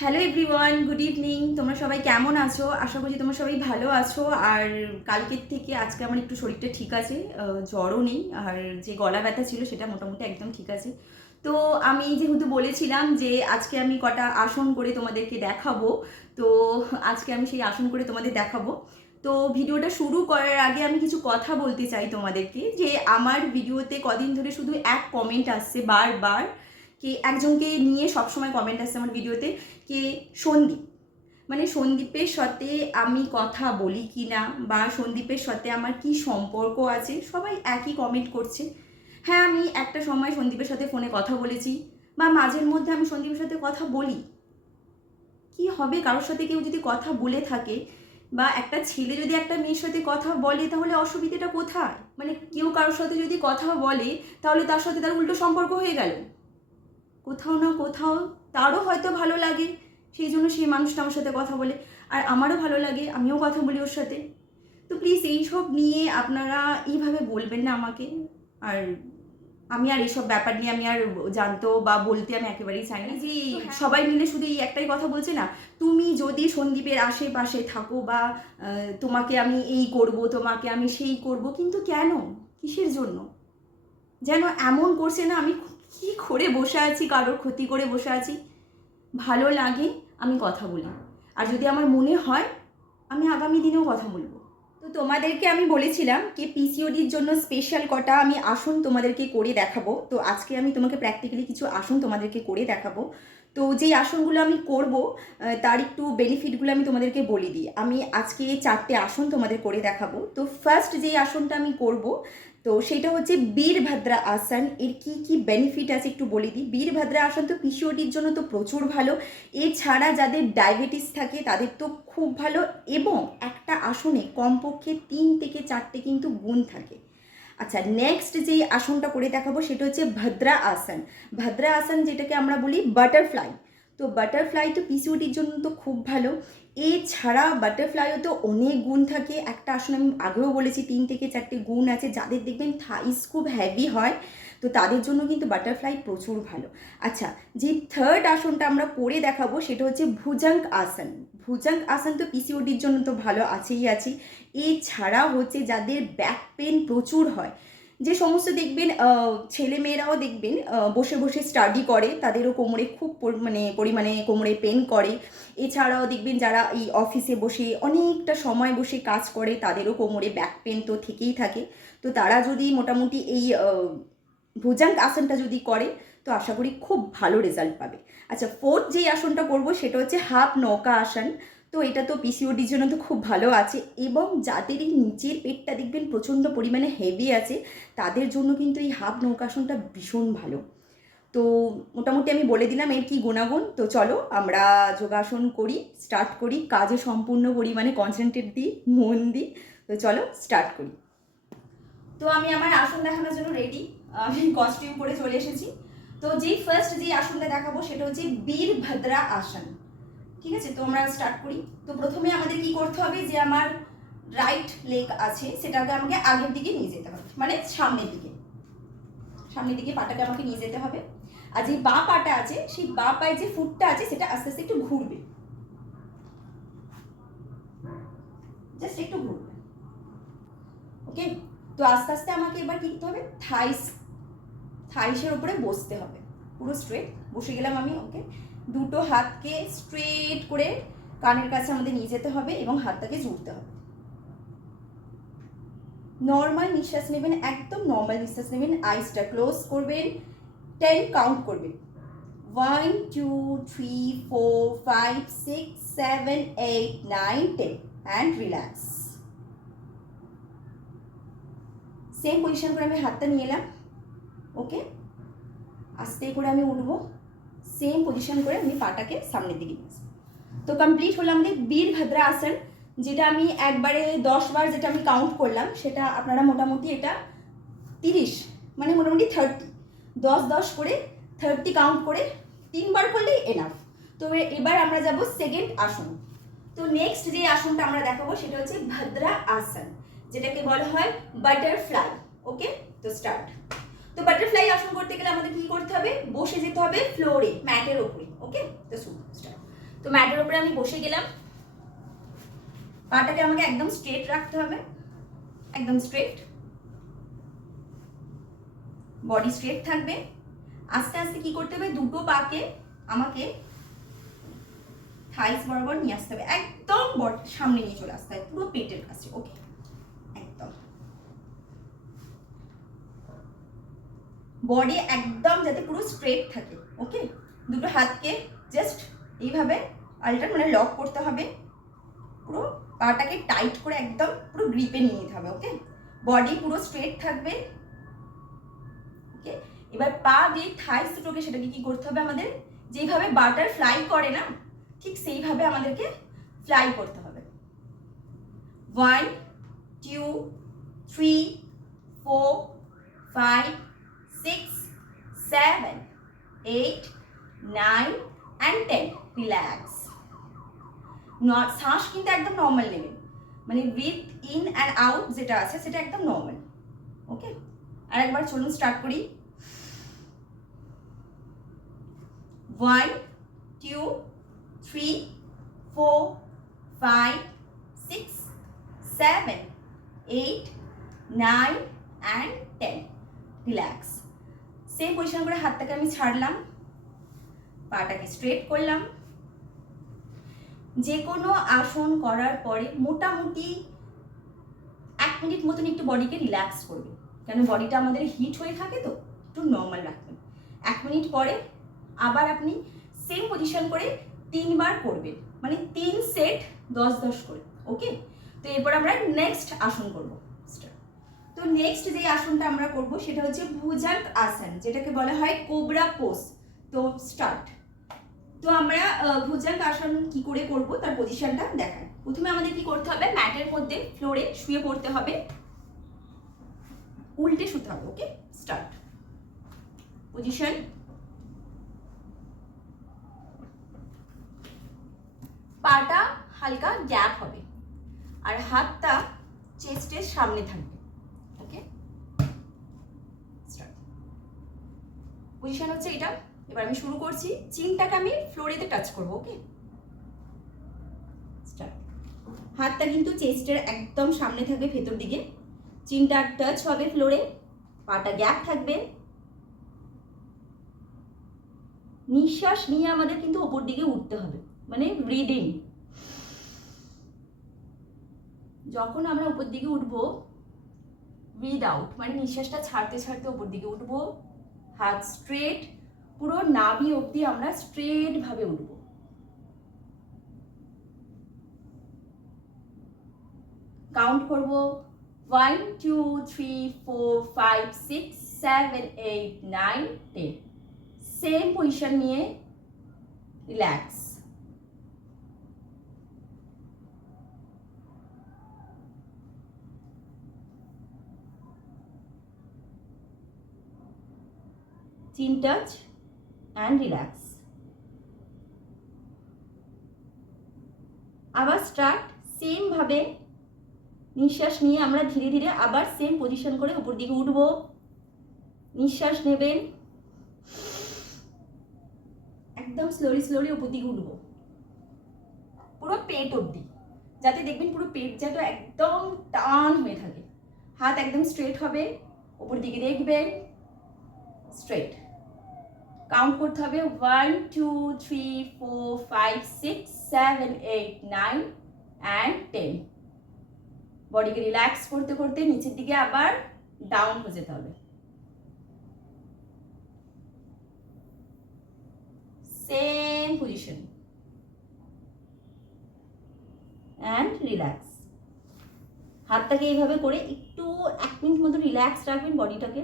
Hello everyone, good evening. তোমরা সবাই কেমন আছো? আশা করছি তোমরা সবাই ভালো আছো। আর কালকের থেকে আজকে আমার একটু শরীরটা ঠিক আছে, জ্বরও নেই। আর যে গলা ব্যথা ছিল সেটা মোটামুটি একদম ঠিক আছে। তো আমি যেহেতু বলেছিলাম যে আজকে আমি কটা আসন করে তোমাদেরকে দেখাবো, তো আজকে আমি সেই আসন করে তোমাদের দেখাবো। তো ভিডিওটা শুরু করার আগে আমি কিছু কথা বলতে চাই তোমাদেরকে, যে আমার ভিডিওতে কদিন ধরে শুধু এক কমেন্ট আসছে বারবার, কি একজনকে নিয়ে সবসময় কমেন্ট আসছে আমার ভিডিওতে, কে সন্দীপ, মানে সন্দীপের সাথে আমি কথা বলি কি না, বা সন্দীপের সাথে আমার কি সম্পর্ক আছে, সবাই একই কমেন্ট করছে। হ্যাঁ, আমি একটা সময় সন্দীপের সাথে ফোনে কথা বলেছি, বা মাঝের মধ্যে আমি সন্দীপের সাথে কথা বলি। কি হবে, কারোর সাথে কেউ যদি কথা বলে থাকে, বা একটা ছেলে যদি একটা মেয়ের সাথে কথা বলে, তাহলে অসুবিধাটা কোথায়? মানে কেউ কারোর সাথে যদি কথা বলে, তাহলে তার সাথে তার উল্টো সম্পর্ক হয়ে গেল। কোথাও না কোথাও তারও হয়তো ভালো লাগে, সেই জন্য সেই মানুষটা আমার সাথে কথা বলে, আর আমারও ভালো লাগে, আমিও কথা বলি ওর সাথে। তো প্লিজ এইসব নিয়ে আপনারা এইভাবে বলবেন না আমাকে। আর আমি আর এইসব ব্যাপার নিয়ে আমি আর জানতেও বা বলতে আমি একেবারেই চাই না। যে সবাই মিলে শুধু এই একটাই কথা বলছে না, তুমি যদি সন্দীপের আশেপাশে থাকো, বা তোমাকে আমি এই করব, তোমাকে আমি সেই করব, কিন্তু কেন, কিসের জন্য? যেন এমন করছে না আমি কি করে বসে আছি, কারোর ক্ষতি করে বসে আছি। ভালো লাগে আমি কথা বলি, আর যদি আমার মনে হয় আমি আগামী দিনেও কথা বলবো। তো তোমাদেরকে আমি বলেছিলাম কি পিসিওডির জন্য স্পেশাল কটা আমি আসন তোমাদেরকে করে দেখাবো। তো আজকে আমি তোমাকে প্র্যাকটিক্যালি কিছু আসন তোমাদেরকে করে দেখাবো। তো যেই আসনগুলো আমি করব, তার একটু বেনিফিটগুলো আমি তোমাদেরকে বলে দিই। আমি আজকে 4টে আসন তোমাদের করে দেখাবো। তো ফার্স্ট যেই আসনটা আমি করব, তো সেটা হচ্ছে বীরভদ্রা আসন। এর কি কি বেনিফিট আছে একটু বলে দিই। বীরভদ্রা আসন তো পিসিওডির জন্য তো প্রচুর ভালো। এছাড়া যাদের ডায়াবেটিস থাকে তাদের তো খুব ভালো, এবং একটা আসনে কমপক্ষে 3 থেকে 4টে কিন্তু গুণ থাকে। আচ্ছা, নেক্সট যেই আসনটা করে দেখাবো সেটা হচ্ছে ভদ্রা আসন। ভদ্রা আসন যেটাকে আমরা বলি বাটারফ্লাই। তো বাটারফ্লাই তো পিসিওডির জন্য তো খুব ভালো। এছাড়া বাটারফ্লাইও তো অনেক গুণ থাকে। একটা আসন আমি আগেও বলেছি 3 থেকে 4টে গুণ আছে। যাদের দেখবেন থাইস খুব হেভি হয়, তো তাদের জন্য কিন্তু বাটারফ্লাই প্রচুর ভালো। আচ্ছা, যে থার্ড আসনটা আমরা করে দেখাবো সেটা হচ্ছে ভুজঙ্গ আসন। ভুজঙ্গ আসন তো পিসিওডির জন্য তো ভালো আছেই আছে। এছাড়া হচ্ছে যাদের ব্যাক পেন প্রচুর হয়, যে সমস্ত দেখবেন ছেলে মেয়েরাও দেখবেন বসে বসে স্টাডি করে, তাদেরও কোমরে খুব পরিমাণে কোমরে পেন করে। এছাড়াও দেখবেন যারা এই অফিসে বসে অনেকটা সময় বসে কাজ করে, তাদেরও কোমরে ব্যাক পেন তো থেকেই থাকে। তো তারা যদি মোটামুটি এই ভুজঙ্গ আসনটা যদি করে, তো আশা করি খুব ভালো রেজাল্ট পাবে। আচ্ছা, ফোর্থ যেই আসনটা করব সেটা হচ্ছে হাফ নৌকা আসন। তো এটা তো পিসিওডির জন্য তো খুব ভালো আছে, এবং যাদের এই নিচের পেটটা দেখবেন প্রচণ্ড পরিমাণে হেভি আছে, তাদের জন্য কিন্তু এই হাফ নৌকাসনটা ভীষণ ভালো। তো মোটামুটি আমি বলে দিলাম এর কি গুণাগুণ। তো চলো আমরা যোগাসন করি, স্টার্ট করি, কাজে সম্পূর্ণ পরিমাণে কনসেন্ট্রেট দিই, মন দিই। তো চলো স্টার্ট করি। তো আমি আমার আসন দেখানোর জন্য রেডি, আমি কস্টিউম পরে চলে এসেছি। তো যেই ফার্স্ট যে আসনটা দেখাবো সেটা হচ্ছে বীরভদ্রা আসন। ঠিক আছে, তো আমরা স্টার্ট করি। তো প্রথমে আমাদের কি করতে হবে, যে আমার রাইট লেগ আছে সেটাকে আমাকে আগের দিকে নিয়ে যেতে হবে, মানে সামনের দিকে, সামনের দিকে পাটাকে আমাকে নিয়ে যেতে হবে। আর যে বাঁ পাটা আছে, সেই বাঁ পায়ে যে ফুটটা আছে সেটা আস্তে আস্তে একটু ঘুরবে, জাস্ট একটু ঘুরবে। ওকে, তো আস্তে আস্তে আমাকে এবার কি করতে হবে, থাইসের উপরে বসতে হবে, পুরো স্ট্রেট বসে গেলাম আমি। ওকে, দুটো হাতকে স্ট্রেট করে কানের কাছে আমাদের নিয়ে যেতে হবে, এবং হাতটাকে জুড়তে হবে। নর্মাল নিঃশ্বাস নেবেন, একদম নর্মাল নিঃশ্বাস নেবেন, আইসটা ক্লোজ করবেন, 10 কাউন্ট করবেন, 1 2 3 4 5 6 7 8 9 10 অ্যান্ড রিল্যাক্স। সেম পজিশন করে আমি হাতটা নিয়ে এলাম। ওকে, আস্তে করে আমি উঠবো, সেম পজিশন করে আমি পাটাকে সামনের দিকে নিয়ে আসবো। তো কমপ্লিট হলো আমাদের বীরভদ্রা আসন, যেটা আমি একবারে 10 বার যেটা আমি কাউন্ট করলাম, সেটা আপনারা মোটামুটি এটা 30, মানে মোটামুটি 30, 10 10 করে 30 কাউন্ট করে 3 বার করলেই এনাফ। তো এবার আমরা যাব সেকেন্ড আসন। তো নেক্সট যে আসনটা আমরা দেখাবো সেটা হচ্ছে ভদ্রা আসন, যেটাকে বলা হয় বাটারফ্লাই। ওকে, তো স্টার্ট। তো বাটারফ্লাই আসন করতে গেলে আমাদের কি করতে হবে, বসে যেতে হবে ফ্লোরে, ম্যাটের ওপরে। ওকে, তো স্টার্ট। তো ম্যাটের উপরে আমি বসে গেলাম। পাটাকে আমাকে একদম স্ট্রেট রাখতে হবে, একদম স্ট্রেট, বডি স্ট্রেট থাকবে। আস্তে আস্তে কি করতে হবে, দুটো পাকে আমাকে থাইস বরাবর নিয়ে আসতে হবে, একদম সামনে নিয়ে চলে আসতে হবে, পুরো পেটের কাছে। ওকে, একদম বডি একদম যাতে পুরো স্ট্রেট থাকে। ওকে, দুটো হাতকে জাস্ট এইভাবে আল্টার মানে লক করতে হবে, পুরো পাটাকে টাইট করে একদম পুরো গ্রিপে নিয়ে নিতে হবে। ওকে, বডি পুরো স্ট্রেট থাকবে। ওকে, এবার পা দিয়ে থাইস দুটোকে সেটাকে কি করতে হবে, আমাদের যেভাবে বাটার ফ্লাই করে না, ঠিক সেইভাবে আমাদেরকে ফ্লাই করতে হবে। 1 2 3 4 5 6 7 8 9 and 10। রিল্যাক্স। শ্বাস কিন্তু একদম নর্মাল নেবেন, মানে ব্রিথ ইন অ্যান্ড আউট যেটা আছে সেটা একদম নর্মাল। ওকে, আরেকবার চলুন স্টার্ট করি। 1 2 3 4 5 6 7 8 9 and 10। রিল্যাক্স। সেম পজিশন করে হাতটাকে আমি ছাড়লাম, পাটাকে স্ট্রেট করলাম। যে কোনো আসন করার পরে মোটামুটি 1 মিনিট মতন একটু বডিকে রিল্যাক্স করবেন, কেন বডিটা আমাদের হিট হয়ে থাকে, তো একটু নর্মাল রাখবেন। 1 মিনিট পরে আবার আপনি সেম পজিশন করে 3 বার করবেন, মানে 3 সেট 10-10 করে। ওকে, তো এরপর আমরা নেক্সট আসন করব। তো নেক্সট যে আসনটা আমরা করব সেটা হচ্ছে ভুজাঙ্গ আসন, যেটাকে বলা হয় কোবরা পোজ। তো স্টার্ট। তো আমরা ভুজাঙ্গ আসন কি করে করব তার পজিশনটা দেখাই। প্রথমে আমাদের কি করতে হবে, ম্যাটের মধ্যে ফ্লোরে শুয়ে পড়তে হবে, উল্টে শুতে হবে। ওকে, স্টার্ট। পজিশন, পাটা হালকা গ্যাপ হবে আর হাতটা চেস্টের সামনে থাকবে। ওকে, স্টার্ট। পজিশন হচ্ছে এটা। এবার আমি শুরু করছি, চিনটাকে আমি ফ্লোরেতে টাচ করব। ওকে, স্টার্ট। হাতটা কিন্তু চেস্টের একদম সামনে থাকবে, ভেতর দিকে, চিনটা টাচ হবে ফ্লোরে, পাটা গ্যাপ থাকবে। নিঃশ্বাস নিয়ে আমাদের কিন্তু ওপর দিকে উঠতে হবে, মানে ব্রিদিং। যখন আমরা উপর দিকে উঠবো, ব্রিদ আউট, মানে নিঃশ্বাসটা ছাড়তে ছাড়তে উপর দিকে উঠবো। হাত স্ট্রেট, পুরো নাভি অবধি আমরা স্ট্রেট ভাবে উঠবো। কাউন্ট করব, 1 2 3 4 5 6 7 8 9 10। সেম পজিশন নিয়ে রিল্যাক্স। চিন টাচ অ্যান্ড রিল্যাক্স। আবার স্টার্ট। সেম ভাবে নিঃশ্বাস নিয়ে আমরা ধীরে ধীরে আবার সেম পজিশন করে উপর দিকে উঠব। নিঃশ্বাস নেবেন, একদম স্লোলি স্লোলি উপর দিকে উঠব, পুরো পেট অবধি, যাতে দেখবেন পুরো পেট যাতে একদম টান হয়ে থাকে। হাত একদম স্ট্রেট হবে, উপর দিকে দেখবেন, স্ট্রেট। কাউন্ট করতে হবে, 1 2 3 4 5 6 7 8 9 and 10। বডিকে রিল্যাক্স করতে করতে নিচের দিকে আবার ডাউন হয়ে যেতে হবে। Same position and relax. হাতটাকে এইভাবে করে একটু 1 মিনিট মতো রিল্যাক্স রাখবেন বডিটাকে।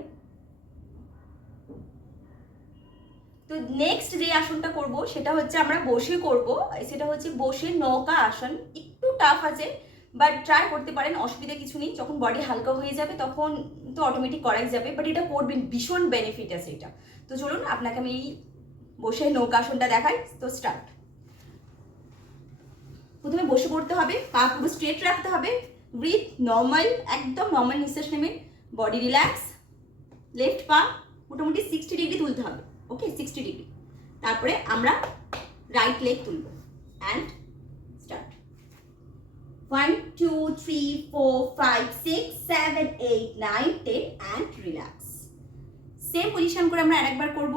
তো নেক্সট যে আসনটা করব সেটা হচ্ছে আমরা বসে করব, সেটা হচ্ছে বসে নৌকা আসন। একটু টাফ আছে, বাট ট্রাই করতে পারেন, অসুবিধা কিছু নেই। যখন বডি হালকা হয়ে যাবে তখন তো অটোমেটিক করাই যাবে, বাট এটা করবেন, ভীষণ বেনিফিট আছে এটা। তো চলুন আপনাকে আমি এই বসে নৌকা আসনটা দেখাই। তো স্টার্ট। প্রথমে বসে পড়তে হবে, পা পুরো স্ট্রেট রাখতে হবে, ব্রিথ নর্মাল, একদম নর্মাল নিঃশ্বাস নেবেন, বডি রিল্যাক্স। লেফট পা মোটামুটি 60 ডিগ্রি তুলতে হবে। ওকে, 60 ডিগ্রি। তারপরে আমরা রাইট লেগ তুলব। And start. 1 2 3 4 5 6 7 8 9 10 and relax. Same position করে আমরা আরেকবার করব।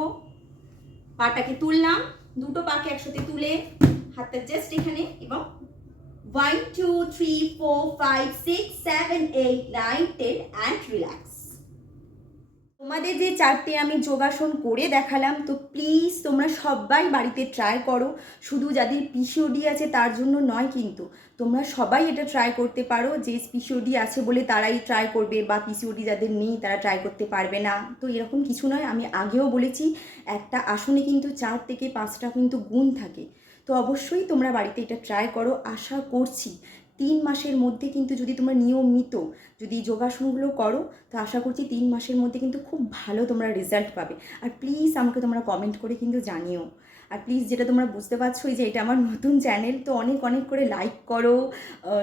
পাটাকে তুললাম, দুটো পাকে একসাথে তুলে হাতটা জাস্ট এখানে, এবং 1 2 3 4 5 6 7 8 9 10 অ্যান্ড রিল্যাক্স। তোমাদের যে 4টে আমি যোগাসন করে দেখালাম, তো প্লিজ তোমরা সবাই বাড়িতে ট্রাই করো। শুধু যাদের পিসিওডি আছে তার জন্য নয়, কিন্তু তোমরা সবাই এটা ট্রাই করতে পারো। যে পিসিওডি আছে বলে তারাই ট্রাই করবে, বা পিসিওডি যাদের নেই তারা ট্রাই করতে পারবে না, তো এরকম কিছু নয়। আমি আগেও বলেছি, একটা আসনে কিন্তু 4 থেকে 5টা কিন্তু গুণ থাকে। তো অবশ্যই তোমরা বাড়িতে এটা ট্রাই করো। আশা করছি 3 মাসের মধ্যে কিন্তু, যদি তোমরা নিয়মিত যদি যোগাসনগুলো করো, তো আশা করছি 3 মাসের মধ্যে কিন্তু খুব ভালো তোমরা রেজাল্ট পাবে। আর প্লিজ আমাকে তোমরা কমেন্ট করে কিন্তু জানিও। আর প্লিজ, যেটা তোমরা বুঝতে পারছো, যে এটা আমার নতুন চ্যানেল, তো অনেক অনেক করে লাইক করো,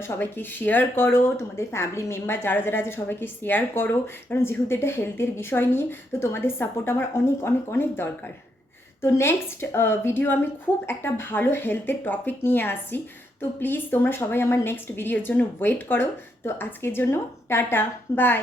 সবাইকে শেয়ার করো, তোমাদের ফ্যামিলি মেম্বার যারা যারা আছে সবাইকে শেয়ার করো। কারণ যেহেতু এটা হেলথের বিষয় নিয়ে, তো তোমাদের সাপোর্ট আমার অনেক অনেক অনেক দরকার। তো নেক্সট ভিডিও আমি খুব একটা ভালো হেলথের টপিক নিয়ে আসছি। তো প্লিজ তোমরা সবাই আমার নেক্সট ভিডিওর জন্য ওয়েট করো। তো আজকের জন্য টাটা, বাই।